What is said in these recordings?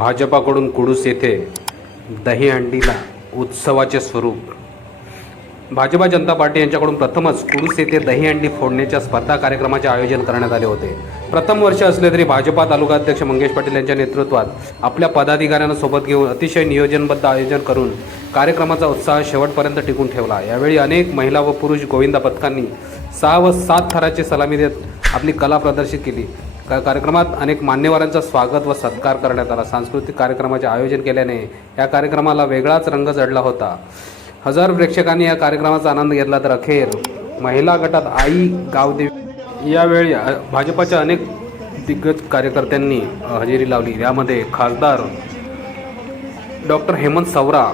भाजपाकडून कुडूस येथे दहीहंडीला उत्सवाचे स्वरूप. भाजपा जनता पार्टी यांच्याकडून प्रथमच कुडूस येथे दहीहंडी फोडण्याच्या स्पर्धा कार्यक्रमाचे आयोजन करण्यात आले होते. प्रथम वर्ष असले तरी भाजपा तालुका अध्यक्ष मंगेश पाटील यांच्या नेतृत्वात आपल्या पदाधिकाऱ्यांना सोबत घेऊन अतिशय नियोजनबद्ध आयोजन करून कार्यक्रमाचा उत्साह शेवटपर्यंत टिकून ठेवला. यावेळी अनेक महिला व पुरुष गोविंदा पथकांनी सहा व सात थराची सलामी देत आपली कला प्रदर्शित केली. का कार्यक्रमात अनेक मान्यवरांचा स्वागत व सत्कार करण्यात आला. सांस्कृतिक कार्यक्रमाचे आयोजन केल्याने या कार्यक्रमाला वेगळाच रंग जडला होता. हजारो प्रेक्षकांनी या कार्यक्रमाचा आनंद घेतला तर अखेर महिला गटात आई गावदेवी. यावेळी भाजपाच्या अनेक दिग्गज कार्यकर्त्यांनी हजेरी लावली. यामध्ये खासदार डॉक्टर हेमंत सवरा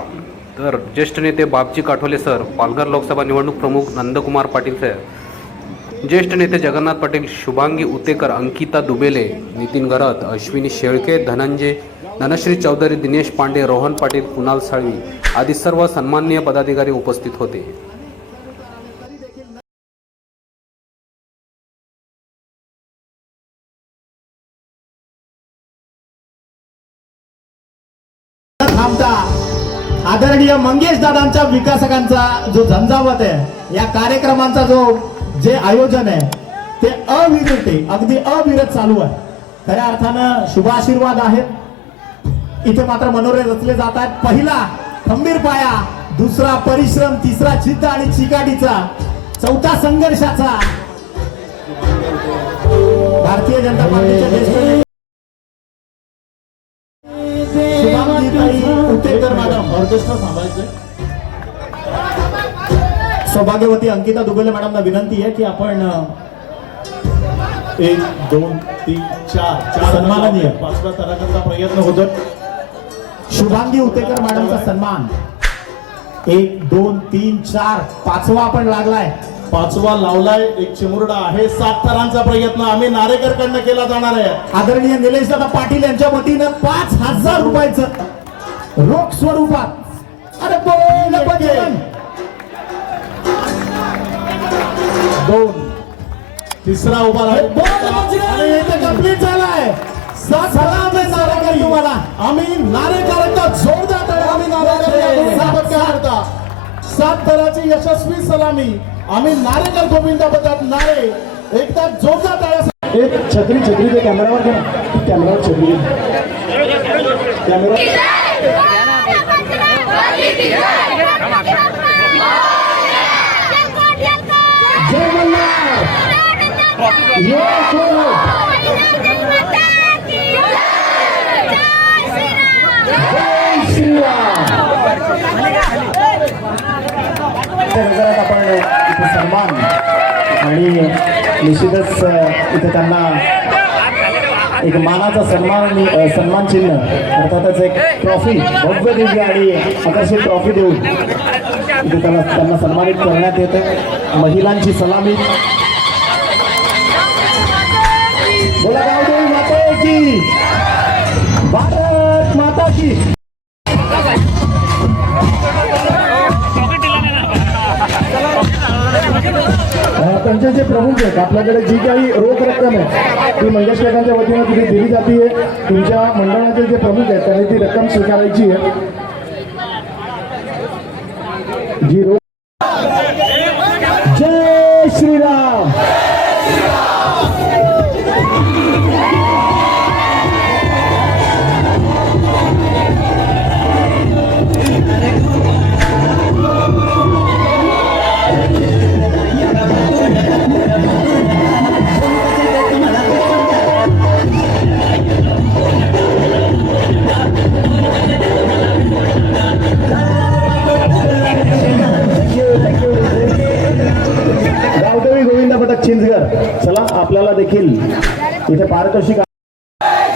तर ज्येष्ठ नेते बापजी काठोले सर पालघर लोकसभा निवडणूक प्रमुख नंदकुमार पाटील सर ज्येष्ठ नेते जगन्नाथ पाटील शुभांगी उतेकर अंकिता दुबेले नितीन गरत अश्विनी शेळके धनंजय धनश्री चौधरी दिनेश पांडे रोहन पाटील कुणाल साळवी आदी सर्व सन्माननीय पदाधिकारी उपस्थित होते. आदरणीय मंगेश दादांच्या विकासकांचा जो झंझावत आहे या कार्यक्रमांचा जो जे आयोजन आहे ते अविरते अगदी अविरत चालू आहे. खऱ्या अर्थानं शुभ आशीर्वाद आहेत. इथे मात्र मनोरे रचले जात आहेत. पहिला खंबीर पाया दुसरा परिश्रम तिसरा चित्त आणि चिकाटीचा चौथा संघर्षाचा. भारतीय जनता पार्टीच्या ऑर्केस्ट्रा थांबायचंय सौभाग्यवती अंकिता दुबेले मॅडमना विनंती आहे की आपण एक दोन तीन चार चार सन्माननीय. पाचव्या तराकडचा प्रयत्न होतो शुभांगी उतेकर मॅडमचा सन्मान. एक दोन तीन चार पाचवा आपण लागलाय. पाचवा लावलाय. एक चिमुरडा आहे. सात थरांचा प्रयत्न आम्ही नारेकर कडनं केला जाणार आहे. आदरणीय निलेश दादा पाटील यांच्या वतीनं पाच हजार रुपयाचं रोख स्वरूपात. अरे बोल तिसरा उभा इथे कंप्लीट झालाय. सात आहे नारेकर तुम्हाला. आम्ही नारेकरांचा जोरदार आम्ही सात थराची यशस्वी सलामी. आम्ही नारेकर गोविंदा बजात नारे. एकदा जोरदार टाळ्या एक छत्री छत्री ते कॅमेरावर घ्या कॅमेरावर छत्री कॅमेरा आपण इथे सन्मान आणि निश्चितच इथे त्यांना एक मानाचा सन्मान सन्मान चिन्ह अर्थातच एक ट्रॉफी भव्य दिव्य आणि आकर्षित ट्रॉफी देऊन इथे त्यांना त्यांना सन्मानित करण्यात येते. महिलांची सलामी त्यांचे जे प्रमुख आहेत आपल्याकडे जी काही रोख रक्कम आहे ती मंगेश काकांच्या वतीनं तिथे दिली जाते तुमच्या मंडळाचे जे प्रमुख आहेत त्यांनी ती रक्कम स्वीकारायची आहे. जी रोख आपल्याला देखील इथे पारितोषिक